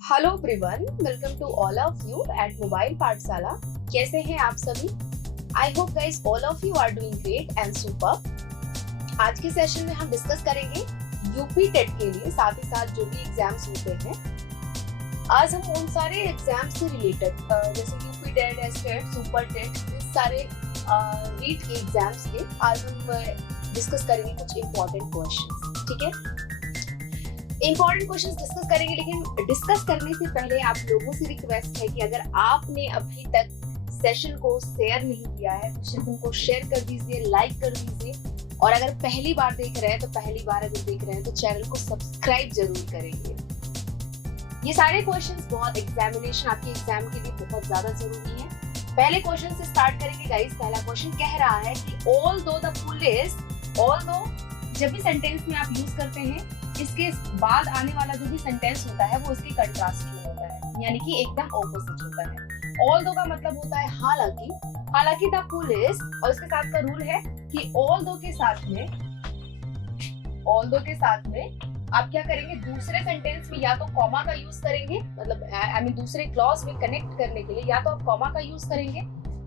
Hello everyone, welcome to all of you at mobile Pathshala. कैसे हैं आप सभी? I hope guys all of you are doing great and super. आज के session में हम डिस्कस करेंगे यूपी टेट के लिए, साथ ही साथ जो भी एग्जाम्स होते हैं। आज हम उन सारे एग्जाम्स से रिलेटेड जैसे UP TET, STET, super TET, इस सारे रीट के एग्जाम्स के आज हम डिस्कस करेंगे कुछ इंपॉर्टेंट क्वेश्चंस। ठीक है, इंपॉर्टेंट क्वेश्चंस डिस्कस करेंगे, लेकिन डिस्कस करने से पहले आप लोगों से रिक्वेस्ट है कि अगर आपने अभी तक सेशन को शेयर नहीं किया है तो सेशन को शेयर कर दीजिए, लाइक कर दीजिए, और अगर पहली बार देख रहे हैं तो पहली बार अगर देख रहे हैं तो चैनल को सब्सक्राइब जरूर करेंगे। ये सारे क्वेश्चंस बहुत एग्जामिनेशन, आपके एग्जाम के लिए बहुत ज्यादा जरूरी है। पहले क्वेश्चन से स्टार्ट करेंगे गाइस। पहला क्वेश्चन कह रहा है कि ऑल दो द पुलिस, ऑल दो जब भी सेंटेंस में आप यूज करते हैं, इसके बाद आने वाला जो भी सेंटेंस होता है वो इसके कंट्रास्ट में होता है, यानी कि एकदम ऑपोजिट होता है। ऑल दो का मतलब होता है हालांकि, हालांकि द पुलिस, और इसके साथ का रूल है कि ऑल दो के साथ में, ऑल दो के साथ में आप क्या करेंगे, दूसरे सेंटेंस में या तो कॉमा का यूज करेंगे, मतलब आई मीन दूसरे क्लॉज में कनेक्ट करने के लिए या तो आप कॉमा का यूज करेंगे,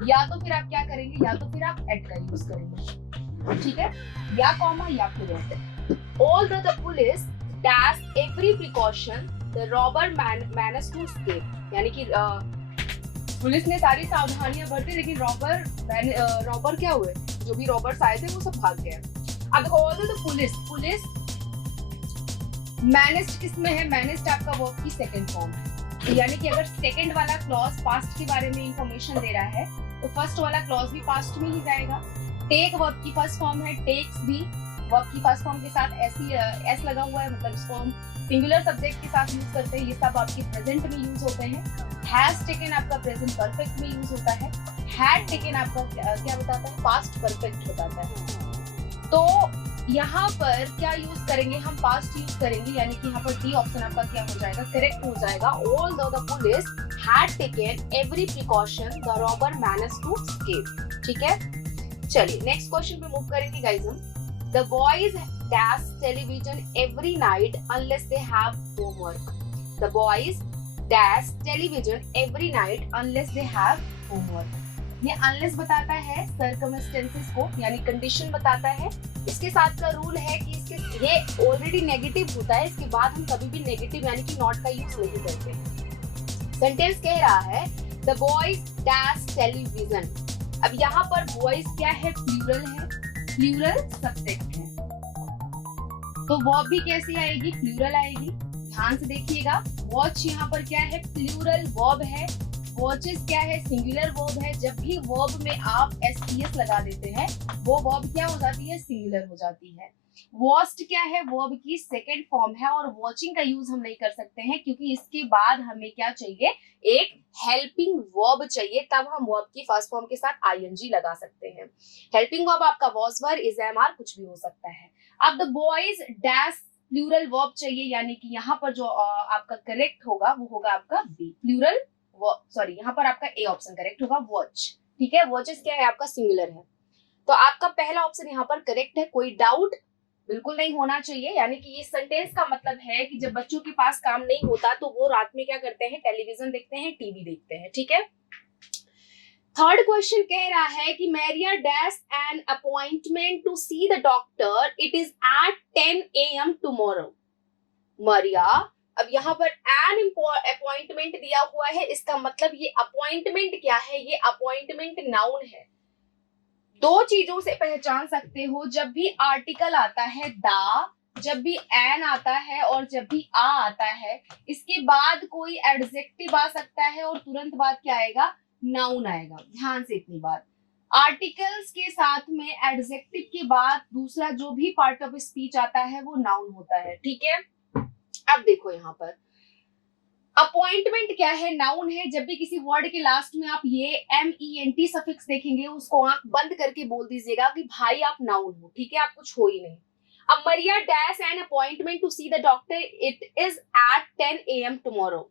या तो फिर आप क्या करेंगे, या तो फिर आप एट का यूज करेंगे। ठीक है, या कॉमा या फिर eight. Although the police dash every precaution, the robber managed to escape. यानी कि पुलिस ने सारी सावधानियां बरती, लेकिन रॉबर क्या हुए, जो भी रॉबर्स आए थे वो सब भाग गए। अब देखो, although the पुलिस मैनेज्ड किसमें है, मैनेज्ड आपका वर्ब की सेकंड फॉर्म है, तो यानी कि अगर सेकंड वाला क्लॉज पास्ट के बारे में इंफॉर्मेशन दे रहा है तो फर्स्ट वाला क्लॉज भी पास्ट में ही जाएगा। टेक वर्ब की फर्स्ट फॉर्म है, टेक्स भी वर्ब की फर्स्ट फॉर्म के साथ एस लगा हुआ है, मतलब इसको हम सिंगुलर सब्जेक्ट के साथ यूज करते हैं। ये सब आपके प्रेजेंट में यूज होते हैं। हैज टेकन आपका प्रेजेंट परफेक्ट में यूज होता है। हैड टेकन आपका क्या बताता है, पास्ट परफेक्ट बताता है। तो यहाँ पर क्या यूज करेंगे, हम पास्ट यूज करेंगे, यानी कि यहाँ पर डी ऑप्शन आपका क्या हो जाएगा, करेक्ट हो जाएगा। Although the police had taken every precaution, the robber managed to escape. ठीक है, चलिए नेक्स्ट क्वेश्चन पे मूव करेंगे गाइस हम। The boys dash television every night unless they have homework. The boys dash television every night unless they have homework. ये unless बताता है circumstances को, यानी कंडीशन बताता है। इसके साथ का रूल है कि इसके ये ऑलरेडी नेगेटिव होता है, इसके बाद हम कभी भी नेगेटिव यानी कि नॉट का यूज नहीं करते। सेंटेंस कह रहा है the boys dash television। अब यहाँ पर boys क्या है, प्लूरल है, प्लूरल सब्जेक्ट है, तो वर्ब भी कैसी आएगी, प्लूरल आएगी। ध्यान से देखिएगा, वॉच यहाँ पर क्या है, प्लूरल वर्ब है। वॉचेस क्या है, सिंगुलर वर्ब है। जब भी वर्ब में आप एस लगा देते हैं वो वर्ब क्या हो जाती है, सिंगुलर हो जाती है। वॉच्ड क्या है, वर्ब की सेकेंड फॉर्म है, और वॉचिंग का यूज हम नहीं कर सकते हैं क्योंकि इसके बाद हमें क्या चाहिए, एक हेल्पिंग वर्ब चाहिए, तब हम वर्ब की फर्स्ट फॉर्म के साथ आईएनजी लगा सकते हैं। हेल्पिंग वर्ब आपका was were, is, am, are कुछ भी हो सकता है। अब the boys dash plural verb चाहिए, यानी कि यहाँ पर जो आपका करेक्ट होगा वो होगा आपका बी, प्लूरल सॉरी, यहाँ पर आपका ए ऑप्शन करेक्ट होगा, वॉच। ठीक है, वॉचेस क्या है आपका सिंगुलर है, तो आपका पहला ऑप्शन यहाँ पर करेक्ट है, कोई डाउट बिल्कुल नहीं होना चाहिए। यानी कि ये सेंटेंस का मतलब है कि जब बच्चों के पास काम नहीं होता तो वो रात में क्या करते हैं, टेलीविजन देखते हैं, टीवी देखते हैं। ठीक है, थर्ड क्वेश्चन कह रहा है कि Maria dash an appointment to see the doctor, it is at 10 AM tomorrow. Maria, अब यहाँ पर एन अपॉइंटमेंट दिया हुआ है, इसका मतलब ये अपॉइंटमेंट क्या है, ये अपॉइंटमेंट नाउन है। दो चीजों से पहचान सकते हो, जब भी आर्टिकल आता है दा, जब भी एन आता है और जब भी आ आता है, इसके बाद कोई एडजेक्टिव आ सकता है और तुरंत बाद क्या आएगा, नाउन आएगा। ध्यान से इतनी बात, आर्टिकल्स के साथ में एडजेक्टिव के बाद दूसरा जो भी पार्ट ऑफ स्पीच आता है वो नाउन होता है। ठीक है, अब देखो यहाँ पर अपॉइंटमेंट क्या है, नाउन है। जब भी किसी वर्ड के लास्ट में आप ये MENT सफिक्स देखेंगे, उसको आंख बंद करके बोल दीजिएगा कि भाई आप नाउन हो। ठीक है, आप कुछ हो ही नहीं। अब Maria dash an appointment to see the doctor, it is at 10 AM tomorrow.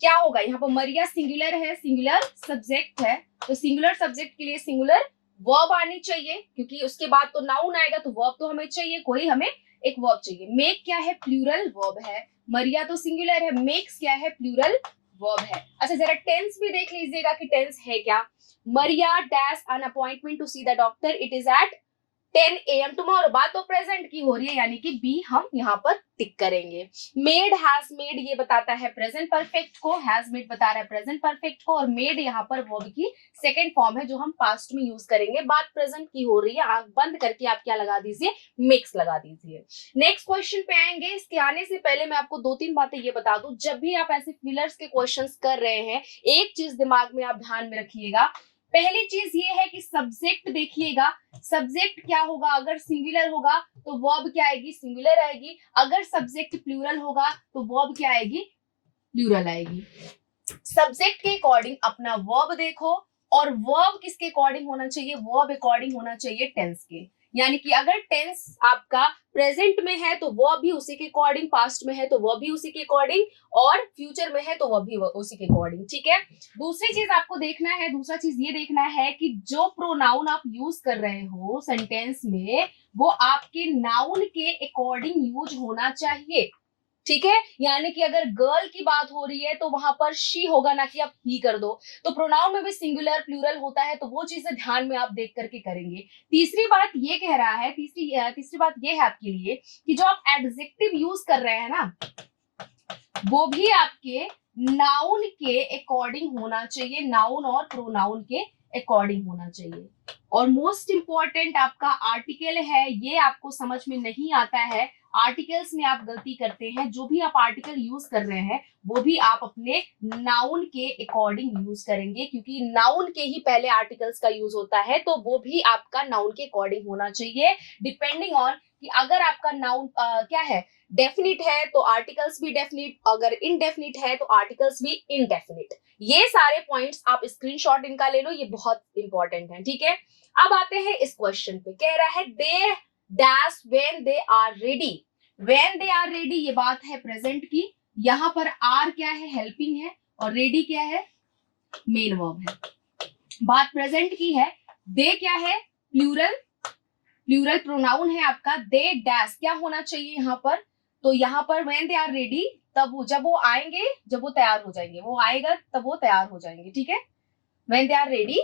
क्या होगा, यहाँ पर मरिया सिंगुलर है, सिंगुलर सब्जेक्ट है, तो सिंगुलर सब्जेक्ट के लिए सिंगुलर वर्ब आनी चाहिए, क्योंकि उसके बाद तो नाउन आएगा, तो वर्ब तो हमें चाहिए, कोई हमें एक वर्ब चाहिए। मेक क्या है? प्लूरल वर्ब है। मरिया तो सिंगुलर है, मेक्स क्या है? प्लूरल वर्ब है। अच्छा जरा टेंस भी देख लीजिएगा कि टेंस है क्या। Maria dash an appointment to see the doctor, it is at 10 AM tomorrow. बात तो प्रेजेंट की हो रही है, यानी कि बी हम यहाँ पर टिक करेंगे। मेड, हैज मेड ये बताता है प्रेजेंट परफेक्ट को, हैज मेड बता रहा है प्रेजेंट परफेक्ट को, और मेड यहाँ पर वर्ब की सेकंड फॉर्म है जो हम पास्ट में यूज करेंगे। बात प्रेजेंट की हो रही है, आंख बंद करके आप क्या लगा दीजिए? मेक्स लगा दीजिए। नेक्स्ट क्वेश्चन पे आएंगे। इसके आने से पहले मैं आपको 2-3 बातें ये बता दूं, जब भी आप ऐसे फिलर्स के क्वेश्चंस कर रहे हैं, एक चीज दिमाग में आप ध्यान में रखिएगा। पहली चीज ये है कि सब्जेक्ट देखिएगा। सब्जेक्ट क्या होगा? अगर सिंगुलर होगा तो वर्ब क्या आएगी? सिंगुलर आएगी। अगर सब्जेक्ट प्लूरल होगा तो वर्ब क्या आएगी? प्लूरल आएगी। सब्जेक्ट के अकॉर्डिंग अपना वर्ब देखो, और वर्ब किसके अकॉर्डिंग होना चाहिए? वर्ब अकॉर्डिंग होना चाहिए टेंस के। यानी कि अगर टेंस आपका प्रेजेंट में है तो वर्ब भी उसी के अकॉर्डिंग, पास्ट में है तो वर्ब भी उसी के अकॉर्डिंग, और फ्यूचर में है तो वर्ब भी उसी के अकॉर्डिंग। ठीक है। दूसरी चीज आपको देखना है, दूसरा चीज ये देखना है कि जो प्रोनाउन आप यूज कर रहे हो सेंटेंस में, वो आपके नाउन के अकॉर्डिंग यूज होना चाहिए। ठीक है। यानी कि अगर गर्ल की बात हो रही है तो वहां पर शी होगा, ना कि आप ही कर दो। तो प्रोनाउन में भी सिंगुलर प्लूरल होता है, तो वो चीजें ध्यान में आप देख करके करेंगे। तीसरी बात ये कह रहा है, तीसरी बात ये है आपके लिए कि जो आप एडजेक्टिव यूज कर रहे हैं ना, वो भी आपके नाउन के अकॉर्डिंग होना चाहिए, नाउन और प्रोनाउन के अकॉर्डिंग होना चाहिए। और मोस्ट इंपॉर्टेंट आपका आर्टिकल है, ये आपको समझ में नहीं आता है। आर्टिकल्स में आप गलती करते हैं। जो भी आप आर्टिकल यूज कर रहे हैं वो भी आप अपने नाउन के अकॉर्डिंग यूज करेंगे, क्योंकि नाउन के ही पहले आर्टिकल्स का यूज होता है, तो वो भी आपका नाउन के अकॉर्डिंग होना चाहिए। डिपेंडिंग ऑन कि अगर आपका नाउन क्या है, डेफिनिट है तो आर्टिकल्स भी डेफिनिट, अगर इनडेफिनिट है तो आर्टिकल्स भी इनडेफिनिट। ये सारे पॉइंट्स आप स्क्रीनशॉट इनका ले लो, ये बहुत इंपॉर्टेंट है। ठीक है। अब आते हैं इस क्वेश्चन पे। कह रहा है they dash when they are ready. When they are ready ये बात है प्रेजेंट की। यहाँ पर आर क्या है? हेल्पिंग है। और रेडी क्या है? मेन वर्ब है। बात प्रेजेंट की है। दे क्या है? प्लूरल, प्लूरल प्रोनाउन है आपका। दे डैश क्या होना चाहिए यहाँ पर? तो यहाँ पर व्हेन दे आर रेडी, तब वो जब वो आएंगे, जब वो तैयार हो जाएंगे, वो आएगा तब वो तैयार हो जाएंगे। ठीक है। व्हेन दे आर रेडी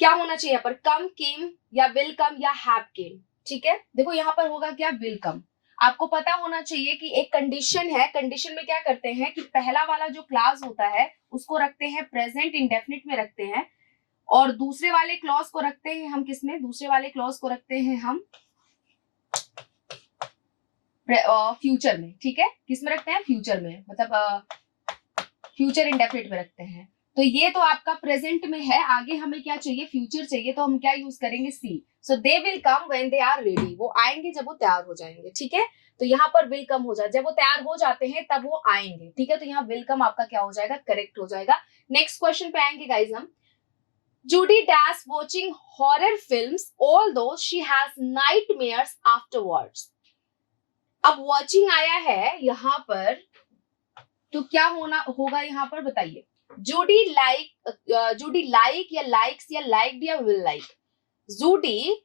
क्या होना चाहिए यहाँ पर? कम, केम, या विल कम, या हैव केम। ठीक है। देखो यहाँ पर होगा क्या? Will come. आपको पता होना चाहिए कि एक कंडीशन है, कंडीशन में क्या करते हैं कि पहला वाला जो क्लास होता है उसको रखते हैं प्रेजेंट इंडेफिनिट में रखते हैं, और दूसरे वाले क्लॉज को रखते हैं हम किसमें? दूसरे वाले क्लॉज को रखते हैं हम फ्यूचर में। ठीक है। किसमें रखते हैं? फ्यूचर में, मतलब फ्यूचर इंडेफिनिट में रखते हैं। तो ये तो आपका प्रेजेंट में है। आगे हमें क्या चाहिए? फ्यूचर चाहिए। तो हम क्या यूज करेंगे? C. So they will come when they are ready. वो आएंगे जब वो तैयार हो जाएंगे। ठीक है। तो यहाँ पर विल कम हो जाए, जब वो तैयार हो जाते हैं तब वो आएंगे। ठीक है। तो यहाँ विल कम आपका क्या हो जाएगा? करेक्ट हो जाएगा। नेक्स्ट क्वेश्चन पे आएंगे गाइज हम। Judy dash watching horror films although she has nightmares afterwards. अब वॉचिंग आया है यहाँ पर, तो क्या होना होगा यहाँ पर? बताइए। जूडी लाइक या लाइक्स या लाइक्ड या will like. Judy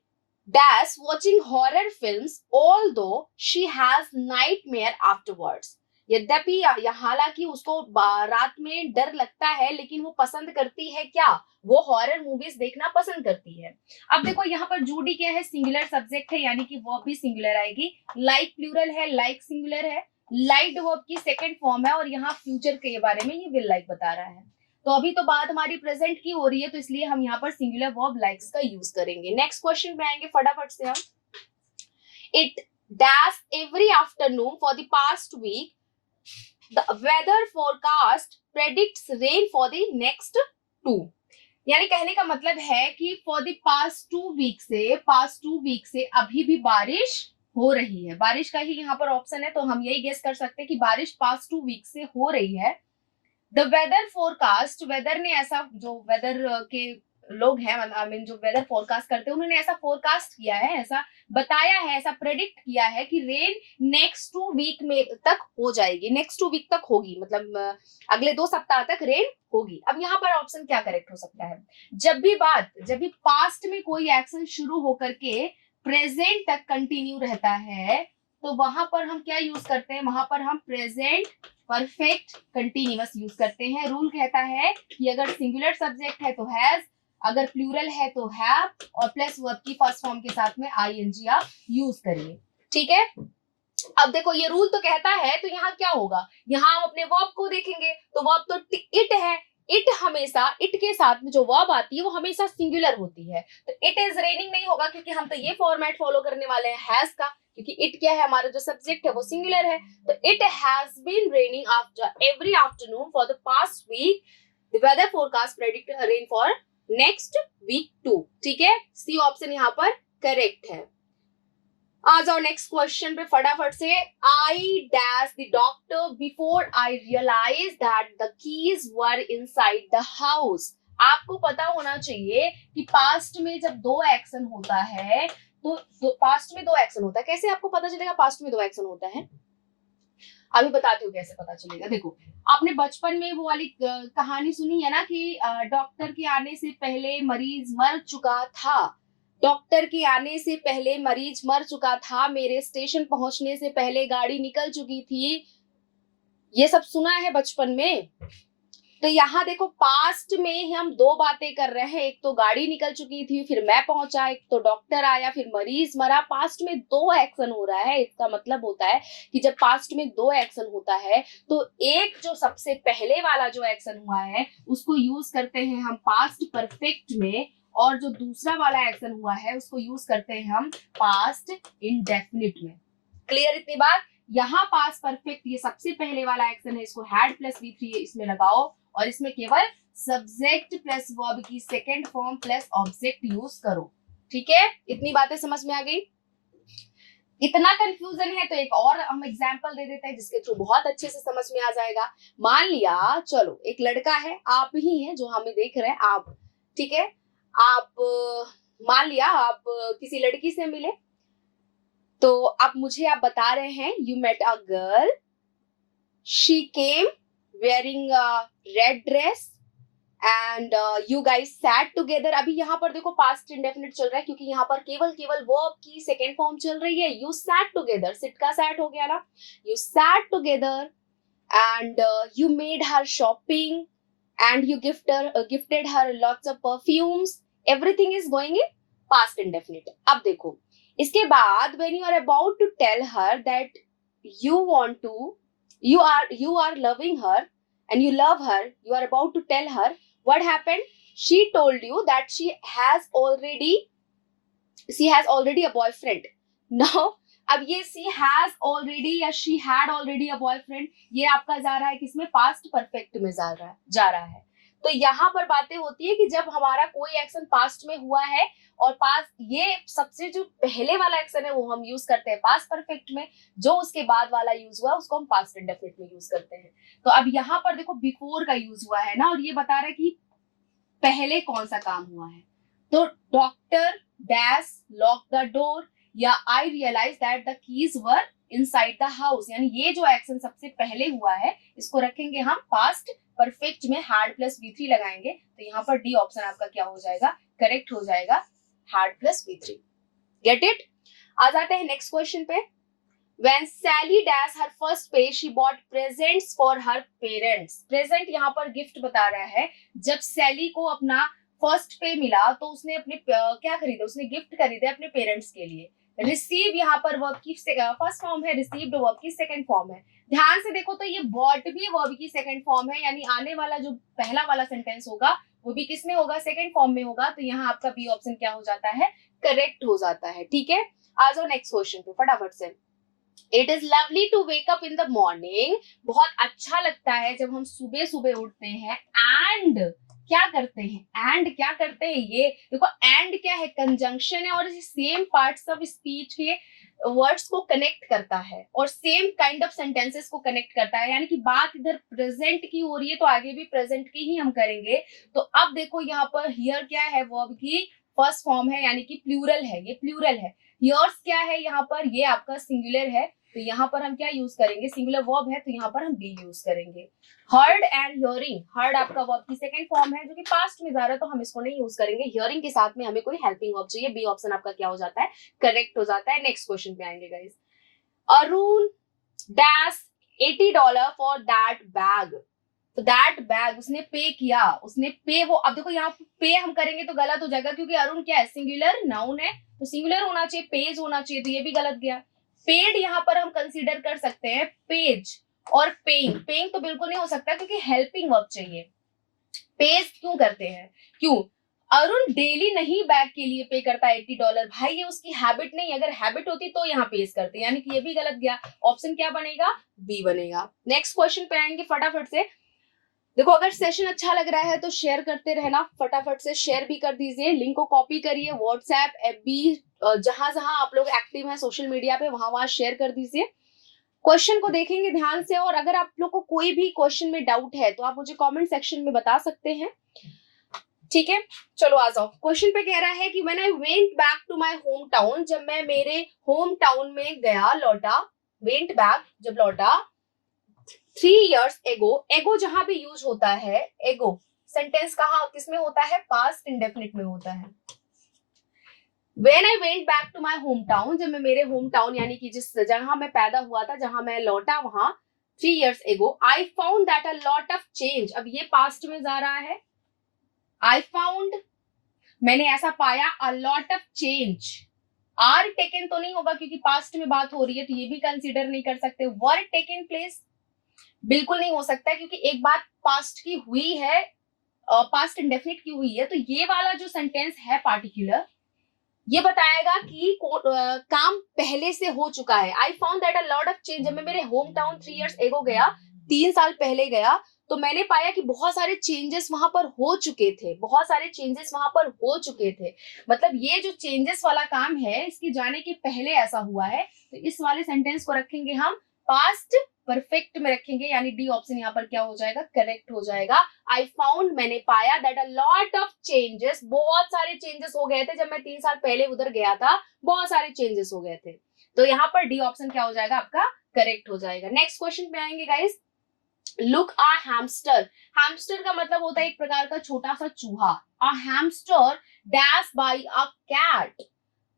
dash watching horror films although she has nightmare afterwards. यद्यपि हालांकि उसको रात में डर लगता है, लेकिन वो पसंद करती है क्या? वो हॉरर मूवीज देखना पसंद करती है। अब देखो यहाँ पर जूडी क्या है? सिंगुलर सब्जेक्ट है, यानी कि वर्ब भी सिंगुलर आएगी। लाइक प्लूरल है, लाइक सिंगुलर है। लाइक्ड वर्ब की सेकंड फॉर्म है, और यहाँ फ्यूचर के बारे में ये विल लाइक बता रहा है। तो अभी तो बात हमारी प्रेजेंट की हो रही है, तो इसलिए हम यहाँ पर सिंगुलर वर्ब लाइक्स का यूज करेंगे। नेक्स्ट क्वेश्चन पे आएंगे फटाफट से हम। It dash every afternoon for the past week the weather forecast predicts rain for the next 2। यानी कहने का मतलब है कि फॉर द पास्ट 2 वीक से अभी भी बारिश हो रही है। बारिश का ही यहाँ पर ऑप्शन है, तो हम यही गेस कर सकते हैं कि बारिश पास्ट 2 वीक से हो रही है। द वेदर फोरकास्ट, वेदर ने ऐसा, जो वेदर के लोग हैं, आई मीन जो वेदर फोरकास्ट करते हैं, उन्होंने ऐसा फोरकास्ट किया है, ऐसा बताया है, ऐसा प्रेडिक्ट किया है कि रेन नेक्स्ट 2 वीक में तक हो जाएगी, नेक्स्ट 2 वीक तक होगी, मतलब अगले 2 सप्ताह तक रेन होगी। अब यहाँ पर ऑप्शन क्या करेक्ट हो सकता है? जब भी पास्ट में कोई एक्शन शुरू होकर के प्रेजेंट तक कंटिन्यू रहता है तो वहां पर हम क्या यूज करते हैं, वहां पर हम प्रेजेंट परफेक्ट कंटिन्यूअस यूज करते हैं। रूल कहता है कि अगर सिंगुलर सब्जेक्ट है तो हैज, अगर प्लूरल है तो हैव और प्लस वर्ब की फर्स्ट फॉर्म के साथ में आईएनजी आप यूज करिए। ठीक है, अब देखो ये रूल तो कहता है, तो यहाँ क्या होगा, यहाँ हम अपने वर्ब को देखेंगे तो वर्ब तो इट है, इट हमेशा, इट के साथ में जो वर्ब आती है वो हमेशा सिंगुलर होती है। तो इट इज रेनिंग नहीं होगा क्योंकि हम तो ये फॉर्मेट फॉलो करने वाले हैं हैज का, क्योंकि इट क्या है, हमारा जो सब्जेक्ट है वो सिंगुलर है। तो it has been raining after every afternoon for the past week, the weather forecast predict rain for next week too. ठीक है, सी ऑप्शन यहाँ पर करेक्ट है। आ जाओ नेक्स्ट क्वेश्चन पे फटाफट से। I dash the doctor before I realize that the keys were inside the house. आपको पता होना चाहिए कि पास्ट में जब दो एक्शन होता है तो पास्ट में दो एक्शन होता है। कैसे आपको पता चलेगा पास्ट में दो एक्शन होता है, अभी बताती हूँ कैसे पता चलेगा। देखो, आपने बचपन में वो वाली कहानी सुनी है ना कि डॉक्टर के आने से पहले मरीज मर चुका था, डॉक्टर के आने से पहले मरीज मर चुका था, मेरे स्टेशन पहुंचने से पहले गाड़ी निकल चुकी थी। ये सब सुना है बचपन में। तो यहाँ देखो पास्ट में हम दो बातें कर रहे हैं, एक तो गाड़ी निकल चुकी थी, फिर मैं पहुंचा, एक तो डॉक्टर आया, फिर मरीज मरा। पास्ट में दो एक्शन हो रहा है। इसका मतलब होता है कि जब पास्ट में दो एक्शन होता है तो एक जो सबसे पहले वाला जो एक्शन हुआ है उसको यूज करते हैं हम पास्ट परफेक्ट में, और जो दूसरा वाला एक्शन हुआ है उसको यूज करते हैं हम पास्ट इंडेफिनिट में। क्लियर इतनी बात। यहाँ पास्ट परफेक्ट ये सबसे पहले वाला एक्शन है, इसको हैड प्लस V3 इसमें लगाओ और इसमें केवल सब्जेक्ट प्लस वर्ब की second form plus object use करो। ठीक है, इतनी बातें समझ में आ गई। इतना कंफ्यूजन है तो एक और हम एग्जांपल दे देते हैं जिसके थ्रू बहुत अच्छे से समझ में आ जाएगा। मान लिया, चलो एक लड़का है, आप ही हैं जो हमें देख रहे हैं, आप, ठीक है, आप मान लिया आप किसी लड़की से मिले, तो आप बता रहे हैं you met a girl, she came wearing a red dress and you guys sat together। अभी यहाँ पर देखो पास्ट इंडेफिनिट चल रहा है क्योंकि यहाँ पर केवल वर्ब की सेकेंड फॉर्म चल रही है। you sat together, sit का sat हो गया ना, you sat together and you made her shopping and you gifted her lots of perfumes, everything is going in past indefinite। अब देखो इसके बाद when you are about to tell her that you are loving her and you love her, you are about to tell her, what happened, she told you that she has already a boyfriend। now अब ये she has already या she had already a boyfriend, ये आपका जा रहा है किसमें, past perfect में जा रहा है। तो यहाँ पर बातें होती है कि जब हमारा कोई एक्शन पास्ट में हुआ है और पास्ट, ये सबसे जो पहले वाला एक्शन है वो हम यूज करते हैं पास्ट परफेक्ट में, जो उसके बाद वाला यूज हुआ उसको हम पास्ट इंडेफिनिट में यूज करते हैं। तो अब यहाँ पर देखो बिफोर का यूज हुआ है ना, और ये बता रहा है कि पहले कौन सा काम हुआ है। तो doctor dash lock the door या I realize that the keys were inside the house, यानी ये जो एक्शन सबसे पहले हुआ है इसको रखेंगे हम पास्ट परफेक्ट में, हैड प्लस V3 लगाएंगे। तो यहाँ पर डी ऑप्शन आपका क्या हो जाएगा, करेक्ट हो जाएगा, had plus V3। Get it. आ जाते हैं नेक्स्ट क्वेश्चन पे। When Sally dash her first pay, she bought presents for her parents। Present यहाँ पर गिफ्ट बता रहा है। जब सैली को अपना फर्स्ट पे मिला तो उसने अपने क्या खरीदा, उसने गिफ्ट खरीदे अपने पेरेंट्स के लिए। रिसीव यहाँ पर वर्ब की फर्स्ट फॉर्म है, रिसीव्ड वर्ब की सेकंड फॉर्म है। ध्यान से देखो तो ये बॉट भी वर्ब की सेकंड फॉर्म है, यानी आने वाला जो पहला वाला सेंटेंस होगा वो भी किसमें होगा, सेकंड फॉर्म में होगा। तो यहाँ आपका बी ऑप्शन क्या हो जाता है, करेक्ट हो जाता है। ठीक है, आ जाओ नेक्स्ट क्वेश्चन पे फटाफट से। It is lovely to wake up in the morning। बहुत अच्छा लगता है जब हम सुबह सुबह उठते हैं। And क्या करते हैं, एंड क्या करते हैं, ये देखो एंड क्या है, कंजंक्शन है और सेम पार्ट्स ऑफ स्पीच के वर्ड्स को कनेक्ट करता है और सेम काइंड ऑफ सेंटेंसेस को कनेक्ट करता है। यानी कि बात इधर प्रेजेंट की हो रही है तो आगे भी प्रेजेंट की ही हम करेंगे। तो अब देखो यहाँ पर हियर क्या है, वर्ब की फर्स्ट फॉर्म है यानी कि प्लूरल है, ये प्लूरल है। योर्स क्या है यहाँ पर, ये आपका सिंगुलर है। तो यहाँ पर हम क्या यूज करेंगे, सिंगुलर वर्ब है तो यहाँ पर हम बी यूज करेंगे। हर्ड एंड हियरिंग, हर्ड आपका वर्ब की सेकंड फॉर्म है जो कि पास्ट में जा रहा है तो हम इसको नहीं यूज करेंगे। हियरिंग के साथ में हमें कोई हेल्पिंग वर्ब चाहिए, बी ऑप्शन आपका क्या हो जाता है, करेक्ट हो जाता है। नेक्स्ट क्वेश्चन पे आएंगे guys. Arun dash $80 for that bag, तो दैट बैग उसने पे किया, उसने पे, वो अब देखो यहाँ पे हम करेंगे तो गलत हो जाएगा क्योंकि अरुण क्या है, सिंगुलर नाउन है तो सिंगुलर होना चाहिए, पेज होना चाहिए, तो ये भी गलत गया। पेड यहाँ पर हम कंसीडर कर सकते हैं पेज, और पेइंग, पेइंग तो बिल्कुल नहीं हो सकता क्योंकि हेल्पिंग वर्ब चाहिए। पेज क्यों करते हैं, क्यों, अरुण डेली नहीं बैग के लिए पे करता है $80, भाई ये उसकी हैबिट नहीं, अगर हैबिट होती तो यहाँ पेज करते, यानी कि ये भी गलत गया। ऑप्शन क्या बनेगा, बी बनेगा। नेक्स्ट क्वेश्चन पे आएंगे फटाफट से। देखो अगर सेशन अच्छा लग रहा है तो शेयर करते रहना, फटाफट से शेयर भी कर दीजिए, लिंक को कॉपी करिए, व्हाट्सएप, एफबी, जहां जहां आप लोग एक्टिव हैं सोशल मीडिया पे वहां वहां शेयर कर दीजिए। क्वेश्चन को देखेंगे ध्यान से, और अगर आप लोग को कोई भी क्वेश्चन में डाउट है तो आप मुझे कमेंट सेक्शन में बता सकते हैं, ठीक है। चलो आ जाओ, क्वेश्चन पे कह रहा है कि when I went back to my home town, जब मैं मेरे होम टाउन में गया, लौटा, वेंट बैक जब लौटा, 3 years ago, एगो जहां भी यूज होता है, एगो सेंटेंस कहाँ किसमें होता है, पास्ट इंडेफिनिट में होता है। When I went back to my hometown, जब मैं मेरे होम टाउन यानी कि जिस जगह मैं पैदा हुआ था, जहां मैं लौटा वहां, 3 years ago, I found that a lot of change, अब ये पास्ट में जा रहा है, I found, मैंने ऐसा पाया, a lot of change, are taken तो नहीं होगा क्योंकि पास्ट में बात हो रही है तो ये भी कंसीडर नहीं कर सकते। वर टेकन प्लेस बिल्कुल नहीं हो सकता है क्योंकि एक बात पास्ट की हुई है, पास्ट इंडेफिनिट की हुई है, तो ये वाला जो सेंटेंस है पार्टिकुलर, ये बताएगा कि काम पहले से हो चुका है। I found that a lot of change, जब मैं मेरे होम टाउन 3 years ago गया, 3 साल पहले गया, तो मैंने पाया कि बहुत सारे चेंजेस वहां पर हो चुके थे, बहुत सारे चेंजेस वहां पर हो चुके थे, मतलब ये जो चेंजेस वाला काम है इसके जाने के पहले ऐसा हुआ है, तो इस वाले सेंटेंस को रखेंगे हम पास्ट परफेक्ट में रखेंगे, यानी डी ऑप्शन यहाँ पर क्या हो जाएगा, करेक्ट हो जाएगा। आई फाउंड, मैंने पाया, that a lot of changes, बहुत सारे चेंजेस हो गए थे जब मैं 3 साल पहले उधर गया था, बहुत सारे चेंजेस हो गए थे, तो यहाँ पर डी ऑप्शन क्या हो जाएगा आपका, करेक्ट हो जाएगा। नेक्स्ट क्वेश्चन पे आएंगे गाइस। लुक अ हैमस्टर, हैमस्टर का मतलब होता है एक प्रकार का छोटा सा चूहा। A hamster dash by a cat,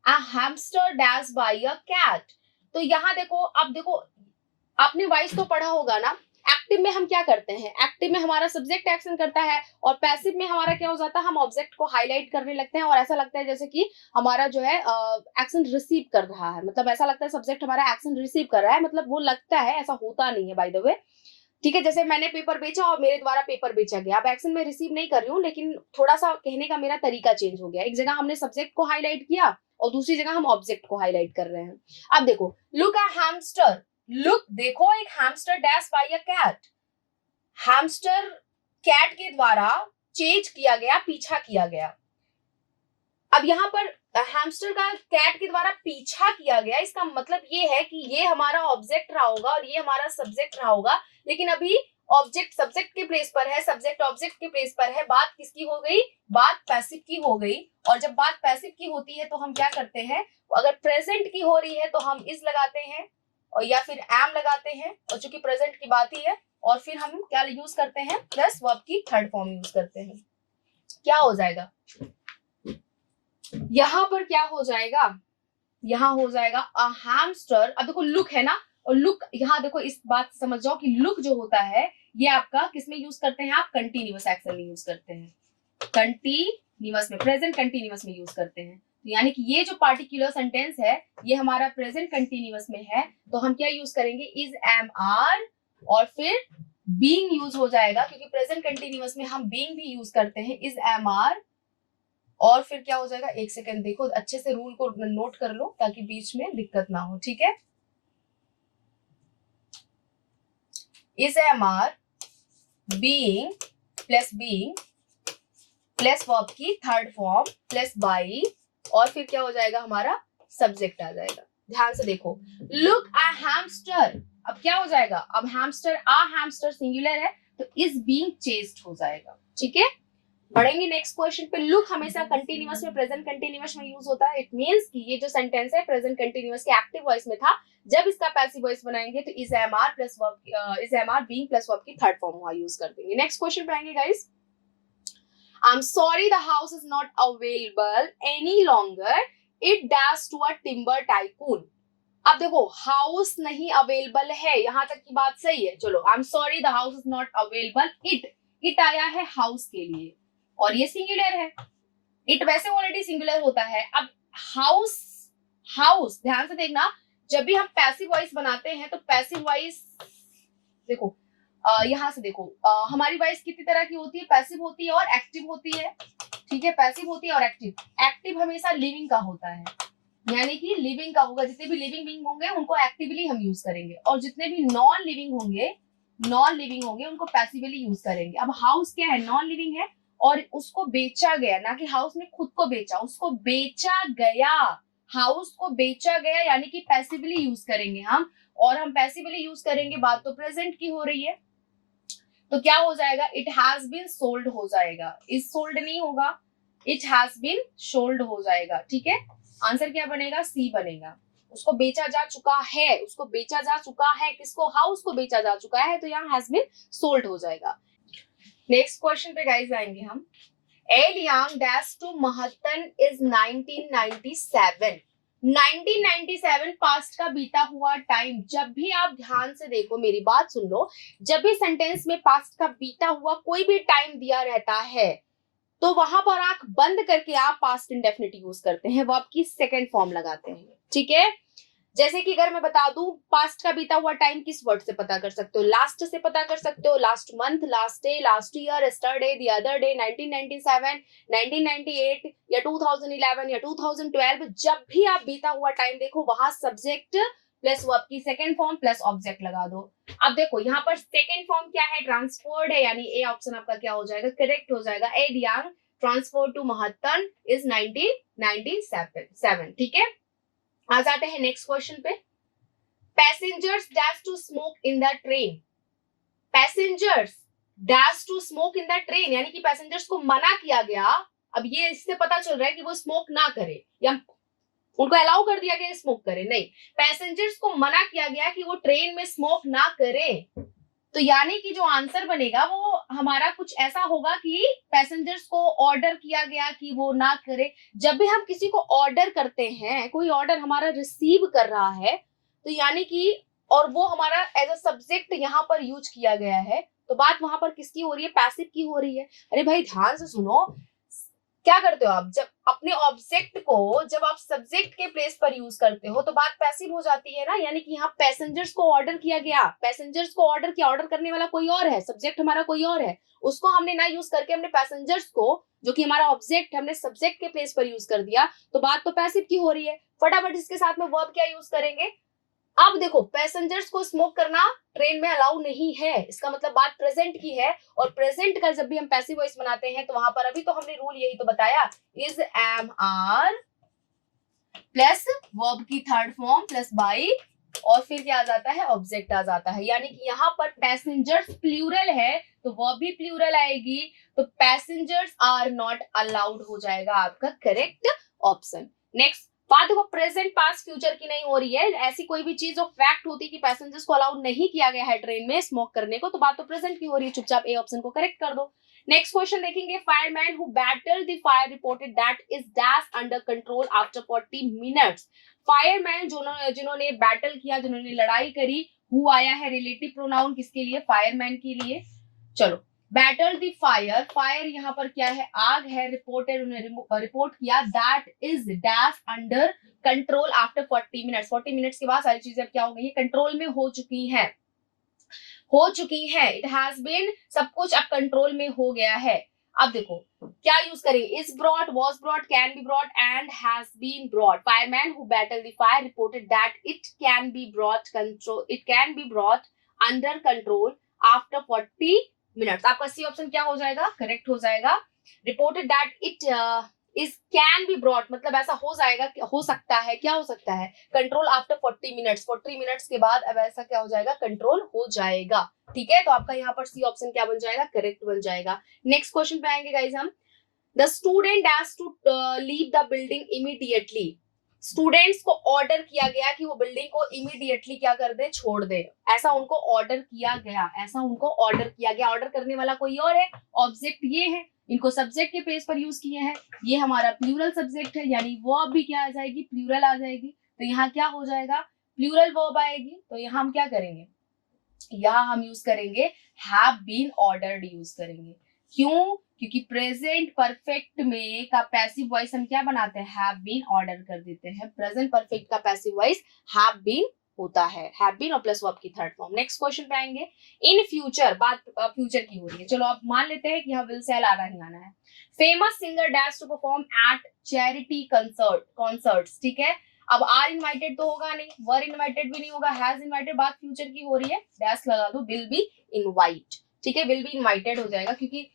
a hamster dash by a cat, तो यहाँ देखो, अब देखो आपने वाइस तो पढ़ा होगा ना, एक्टिव में हम क्या करते हैं, एक्टिव में हमारा सब्जेक्ट एक्शन करता है और पैसिव में हमारा क्या हो जाता है, हम ऑब्जेक्ट को हाईलाइट करने लगते हैं और ऐसा लगता है जैसे कि हमारा जो है एक्शन रिसीव कर रहा है, मतलब ऐसा लगता है सब्जेक्ट हमारा एक्शन रिसीव कर रहा है, मतलब वो लगता है, ऐसा होता नहीं है बाय द वे, ठीक है। जैसे मैंने पेपर बेचा और मेरे द्वारा पेपर बेचा गया, अब एक्शन में रिसीव नहीं कर रही हूँ लेकिन थोड़ा सा कहने का मेरा तरीका चेंज हो गया, एक जगह हमने सब्जेक्ट को हाईलाइट किया और दूसरी जगह हम ऑब्जेक्ट को हाईलाइट कर रहे हैं। अब देखो, लुक अ हैमस्टर, लुक देखो एक hamster dash by a cat, hamster cat के द्वारा चेज किया गया, पीछा किया गया। अब यहाँ पर हैमस्टर का कैट के द्वारा पीछा किया गया, इसका मतलब ये है कि ये हमारा ऑब्जेक्ट रहा होगा और ये हमारा सब्जेक्ट रहा होगा, लेकिन अभी ऑब्जेक्ट सब्जेक्ट के प्लेस पर है, सब्जेक्ट ऑब्जेक्ट के प्लेस पर है, बात किसकी हो गई, बात पैसिव की हो गई, और जब बात पैसिव की होती है तो हम क्या करते हैं, अगर प्रेजेंट की हो रही है तो हम इज लगाते हैं और या फिर एम लगाते हैं, और चूंकि प्रेजेंट की बात ही है, और फिर हम क्या यूज करते हैं, प्लस वर्ब की थर्ड फॉर्म यूज करते हैं। क्या हो जाएगा यहाँ पर, क्या हो जाएगा, यहाँ हो जाएगा अ हैमस्टर। अब देखो लुक है ना, और लुक यहाँ देखो इस बात समझ जाओ कि लुक जो होता है ये आपका किसमें यूज करते हैं, आप कंटिन्यूअस एक्शन में यूज करते हैं, कंटिन्यूअस में, प्रेजेंट कंटिन्यूअस में यूज करते हैं, तो यानी कि ये जो पार्टिकुलर सेंटेंस है ये हमारा प्रेजेंट कंटिन्यूअस में है, तो हम क्या यूज करेंगे, इज एम आर, और फिर बीइंग यूज हो जाएगा क्योंकि प्रेजेंट कंटिन्यूअस में हम बीइंग भी यूज करते हैं, इज एम आर, और फिर क्या हो जाएगा, एक सेकंड देखो अच्छे से रूल को नोट कर लो ताकि बीच में दिक्कत ना हो, ठीक है। Is am are, being plus being plus verb की थर्ड फॉर्म प्लस बाई, और फिर क्या हो जाएगा, हमारा सब्जेक्ट आ जाएगा। ध्यान से देखो, लुक अ हैमस्टर, अब क्या हो जाएगा, अब हैमस्टर, अ हैमस्टर सिंगुलर है तो इज बीइंग चेस्ड हो जाएगा, ठीक है। पढ़ेंगे नेक्स्ट क्वेश्चन पे। लुक हमेशा कंटिन्यूअस में, प्रेजेंट कंटिन्यूअस में यूज होता है। इट मींस कि ये जो सेंटेंस है प्रेजेंट कंटिन्यूअस के एक्टिव वॉइस में था, जब इसका पैसिव वॉइस बनाएंगे तो is am are plus verb, is am are being plus verb की थर्ड फॉर्म वहां यूज कर देंगे। नेक्स्ट क्वेश्चन पे आएंगे guys. I'm sorry the house is not available any longer. It dash to a timber tycoon. अब देखो house नहीं available है, यहां तक की बात सही है। चलो I am sorry the house is not available. It आया है हाउस के लिए और ये सिंगुलर है। इट वैसे ऑलरेडी सिंगुलर होता है। अब हाउस, हाउस ध्यान से देखना, जब भी हम पैसिव वॉइस बनाते हैं तो पैसिव वॉइस देखो यहाँ से देखो हमारी वॉइस कितनी तरह की होती है, पैसिव होती है और एक्टिव होती है। ठीक है, पैसिव होती है और एक्टिव। एक्टिव हमेशा लिविंग का होता है, यानी कि लिविंग का होगा। जितने भी लिविंग बीइंग होंगे उनको एक्टिवली हम यूज करेंगे और जितने भी नॉन लिविंग होंगे उनको पैसिवली यूज करेंगे। अब हाउस क्या है, नॉन लिविंग है और उसको बेचा गया, ना कि हाउस ने खुद को बेचा, उसको बेचा गया। हाउस को बेचा गया यानी कि पैसिवली यूज करेंगे हम, और हम पैसिवली यूज करेंगे, बात तो प्रेजेंट की हो रही है। तो क्या हो जाएगा, इट हैज बीन सोल्ड हो जाएगा। इज सोल्ड नहीं होगा, इट हैज बीन सोल्ड हो जाएगा। ठीक है, आंसर क्या बनेगा, सी बनेगा। उसको बेचा जा चुका है, उसको बेचा जा चुका है, किसको, हाउस को बेचा जा चुका है, तो यहाँ हैज बीन सोल्ड हो जाएगा। नेक्स्ट क्वेश्चन पे गाइस आएंगे हम। A Liang dash to महत्तन is 1997। 1997 past का बीता हुआ टाइम। जब भी आप ध्यान से देखो, मेरी बात सुन लो, जब भी सेंटेंस में पास्ट का बीता हुआ कोई भी टाइम दिया रहता है तो वहां पर आंख बंद करके आप पास्ट इंडेफिनिट यूज करते हैं, वो आपकी सेकेंड फॉर्म लगाते हैं। ठीक है, जैसे कि अगर मैं बता दूं पास्ट का बीता हुआ टाइम किस वर्ड से पता कर सकते हो, लास्ट से पता कर सकते हो। Last month, last day, last year, yesterday, the other day, 1997, 1998 या 2011 या 2012। जब भी आप बीता हुआ टाइम देखो वहां सब्जेक्ट प्लस वर्ब की सेकेंड फॉर्म प्लस ऑब्जेक्ट लगा दो। अब देखो यहाँ पर सेकेंड फॉर्म क्या है, ट्रांसफर्ड है, यानी ए ऑप्शन आपका क्या हो जाएगा, करेक्ट हो जाएगा। Ah Liang transferred to महत्तन is 1997। ठीक है, आ जाते हैं नेक्स्ट क्वेश्चन पे। Passengers dash to smoke in the train. Passengers dash to smoke in the train, यानी कि पैसेंजर्स को मना किया गया। अब ये इससे पता चल रहा है कि वो स्मोक ना करे या उनको अलाउ कर दिया गया स्मोक करे, नहीं, पैसेंजर्स को मना किया गया कि वो ट्रेन में स्मोक ना करे। तो यानी कि जो आंसर बनेगा वो हमारा कुछ ऐसा होगा कि पैसेंजर्स को ऑर्डर किया गया कि वो ना करे। जब भी हम किसी को ऑर्डर करते हैं, कोई ऑर्डर हमारा रिसीव कर रहा है, तो यानी कि और वो हमारा एज अ सब्जेक्ट यहाँ पर यूज किया गया है, तो बात वहां पर किसकी हो रही है, पैसिव की हो रही है। अरे भाई ध्यान से सुनो, क्या करते हो आप, जब अपने ऑब्जेक्ट को जब आप सब्जेक्ट के प्लेस पर यूज करते हो तो बात पैसिव हो जाती है ना। यानी कि यहाँ पैसेंजर्स को ऑर्डर किया गया, पैसेंजर्स को ऑर्डर किया, ऑर्डर करने वाला कोई और है, सब्जेक्ट हमारा कोई और है, उसको हमने ना यूज करके हमने पैसेंजर्स को, जो कि हमारा ऑब्जेक्ट, हमने सब्जेक्ट के प्लेस पर यूज कर दिया, तो बात तो पैसिव की हो रही है। फटाफट इसके साथ में वर्ब क्या यूज करेंगे। अब देखो पैसेंजर्स को स्मोक करना ट्रेन में अलाउ नहीं है, इसका मतलब बात प्रेजेंट की है, और प्रेजेंट का जब भी हम पैसिव वॉइस बनाते हैं तो वहां पर अभी तो हमने रूल यही तो बताया, is am are plus verb की थर्ड फॉर्म प्लस बाई, और फिर क्या आ जाता है, ऑब्जेक्ट आ जाता है। यानी कि यहाँ पर पैसेंजर्स प्लूरल है तो वर्ब भी प्लूरल आएगी, तो पैसेंजर्स आर नॉट अलाउड हो जाएगा आपका करेक्ट ऑप्शन। नेक्स्ट बात देखो, प्रेजेंट पास्ट फ्यूचर की नहीं हो रही है, ऐसी कोई भी चीज जो फैक्ट होती है कि पैसेंजर्स को अलाउड नहीं किया गया है ट्रेन में स्मोक करने को, तो बात तो प्रेजेंट की हो रही है, चुपचाप ए ऑप्शन को करेक्ट कर दो। नेक्स्ट क्वेश्चन देखेंगे। Fireman who battled the fire reported that is dash under control after 40 minutes. Fireman जिन्होंने बैटल किया, जिन्होंने लड़ाई करी, हु आया है रिलेटिव प्रोनाउन किसके लिए, फायरमैन के लिए। चलो, बैटल द फायर, फायर यहाँ पर क्या है, आग है, रिपोर्टेड उन्हें रिपोर्ट किया, that is dash under control after 40 minutes. 40 minutes के बाद सारी चीजें अब क्या हो गई है, कंट्रोल में हो चुकी हैं, इट हैज बीन, सब कुछ अब कंट्रोल में हो गया है। अब देखो क्या यूज करेंगे, is brought, was brought, can be brought and has been brought. Fireman who battle the fire reported that it can be brought under control after 40 minutes. आपका सी ऑप्शन क्या हो जाएगा, करेक्ट हो जाएगा। Reported that it is can be brought, मतलब ऐसा हो जाएगा, हो सकता है, क्या हो सकता है, कंट्रोल आफ्टर 40 मिनट्स, 40 मिनट्स के बाद अब ऐसा क्या हो जाएगा, कंट्रोल हो जाएगा। ठीक है, तो आपका यहाँ पर सी ऑप्शन क्या बन जाएगा, करेक्ट बन जाएगा। नेक्स्ट क्वेश्चन पे आएंगे गाइज हम। The student has to leave the building immediately. Students को ऑर्डर किया गया कि वो बिल्डिंग को इमीडिएटली क्या कर दे, छोड़ दे। ऐसा उनको ऑर्डर किया गया, ऐसा उनको ऑर्डर किया गया। ऑर्डर करने वाला कोई और है, ऑब्जेक्ट ये है, इनको सब्जेक्ट के पेज पर यूज किए हैं। ये हमारा प्लूरल सब्जेक्ट है, यानी वर्ब भी क्या आ जाएगी, प्लूरल आ जाएगी। तो यहाँ क्या हो जाएगा, प्लूरल वर्ब आएगी। तो यहाँ हम क्या करेंगे, यहाँ हम यूज करेंगे हैव बीन ऑर्डर्ड यूज करेंगे। क्यों, क्योंकि प्रेजेंट परफेक्ट में का पैसिव वॉइस हम क्या बनाते हैं, हैव बीन ऑर्डर कर देते हैं। प्रेजेंट परफेक्ट का पैसिव वॉइस हैव बीन होता है, हैव बीन और प्लस वर्ब की थर्ड फॉर्म। नेक्स्ट क्वेश्चन पे आएंगे। इन फ्यूचर, बात फ्यूचर की हो रही है, चलो आप मान लेते हैं कि यहाँ विल सेल आना ही आना है। Famous singer dash to perform at charity concerts, ठीक है। अब आर इनवाइटेड तो होगा नहीं, वर इनवाइटेड भी नहीं होगा, हैज इनवाइटेड, बात फ्यूचर की हो रही है, डैश लगा दो, विल बी इनवाइट, ठीक है। विल बी इनवाइटेड हो जाएगा, क्योंकि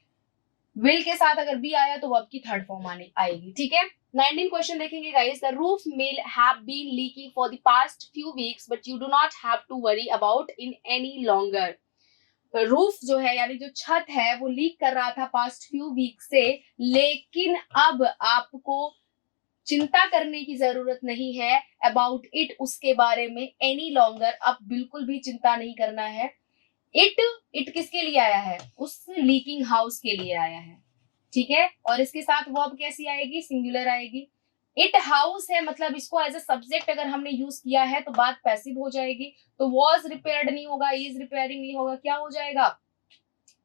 विल के साथ अगर बी आया तो वर्ब की थर्ड फॉर्म आएगी, ठीक है। 19 क्वेश्चन देखेंगे guys. The roof mill have been leaking for the past few weeks but you do not have to worry about in any longer. Roof जो है यानी जो छत है वो लीक कर रहा था पास्ट फ्यू वीक से, लेकिन अब आपको चिंता करने की जरूरत नहीं है अबाउट इट, उसके बारे में, एनी लॉन्गर, अब बिल्कुल भी चिंता नहीं करना है। इट किसके लिए आया है, उस लीकिंग हाउस के लिए आया है, ठीक है। और इसके साथ वर्ब कैसी आएगी, सिंगुलर आएगी। इट हाउस है, मतलब इसको एज अ सब्जेक्ट अगर हमने यूज किया है तो बात पैसिव हो जाएगी। तो वॉज रिपेयर्ड नहीं होगा, इज रिपेयरिंग नहीं होगा, क्या हो जाएगा,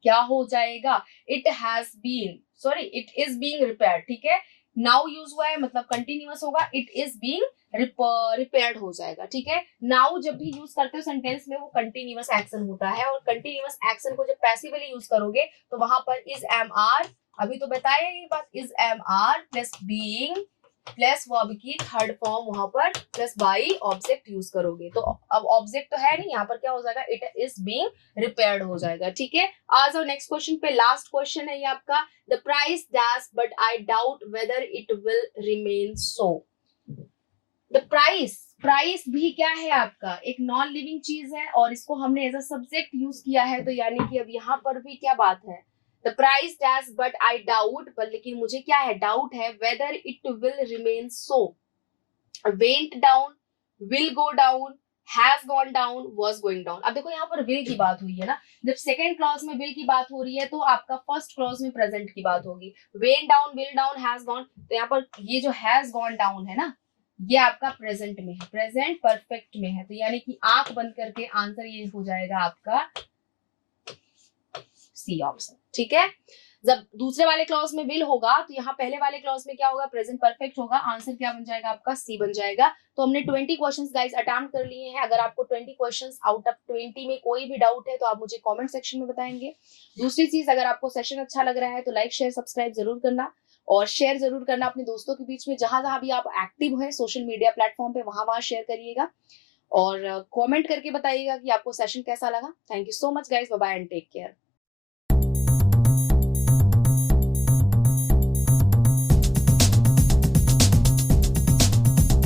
क्या हो जाएगा, it has been, sorry it is being repaired, ठीक है। नाउ यूज हुआ है मतलब कंटिन्यूअस होगा, इट इज बीइंग रिपेयर्ड हो जाएगा, ठीक है। नाउ जब भी यूज करते हो सेंटेंस में वो कंटिन्यूअस एक्शन होता है, और कंटिन्यूअस एक्शन को जब पैसिवली यूज करोगे तो वहां पर इज एम आर, अभी तो बताया ये बात, is am are plus being plus verb की थर्ड फॉर्म वहां पर प्लस बाई ऑब्जेक्ट यूज करोगे। तो अब ऑब्जेक्ट तो है नहीं, यहाँ पर क्या हो जाएगा, इट इज बीइंग रिपेयर्ड हो जाएगा, ठीक है। आ जाओ नेक्स्ट क्वेश्चन पे। लास्ट क्वेश्चन है ये आपका। The price dash but I doubt whether it will remain so. The price भी क्या है आपका, एक नॉन लिविंग चीज है, और इसको हमने एज अ सब्जेक्ट यूज किया है, तो यानी कि अब यहाँ पर भी क्या बात है, the price dash but I doubt, पर लेकिन मुझे क्या है, डाउट है, whether it will remain so. Went down, will go down, has gone down, was going down. अब देखो यहाँ पर विल की बात हुई है ना, जब सेकंड क्लॉज में विल की बात हो रही है तो आपका फर्स्ट क्लॉज में प्रेजेंट की बात होगी। Went down, will down, has gone, तो यहाँ पर ये जो हैज गॉन डाउन है ना, ये आपका प्रेजेंट में है, प्रेजेंट परफेक्ट में है, तो यानी कि आंख बंद करके आंसर ये हो जाएगा आपका सी ऑप्शन, ठीक है। जब दूसरे वाले क्लॉज में विल होगा तो यहाँ पहले वाले क्लॉज में क्या होगा, प्रेजेंट परफेक्ट होगा, आंसर क्या बन जाएगा आपका, सी बन जाएगा। तो हमने 20 क्वेश्चंस गाइस अटेम्प्ट कर लिए हैं। अगर आपको 20 क्वेश्चंस आउट ऑफ 20 में कोई भी डाउट है तो आप मुझे कमेंट सेक्शन में बताएंगे। दूसरी चीज, अगर आपको सेशन अच्छा लग रहा है तो लाइक शेयर सब्सक्राइब जरूर करना, और शेयर जरूर करना अपने दोस्तों के बीच में, जहां जहां भी आप एक्टिव हैं सोशल मीडिया प्लेटफॉर्म पे, वहां वहां शेयर करिएगा, और कमेंट करके बताइएगा कि आपको सेशन कैसा लगा। Thank you so much guys, bye bye and take care.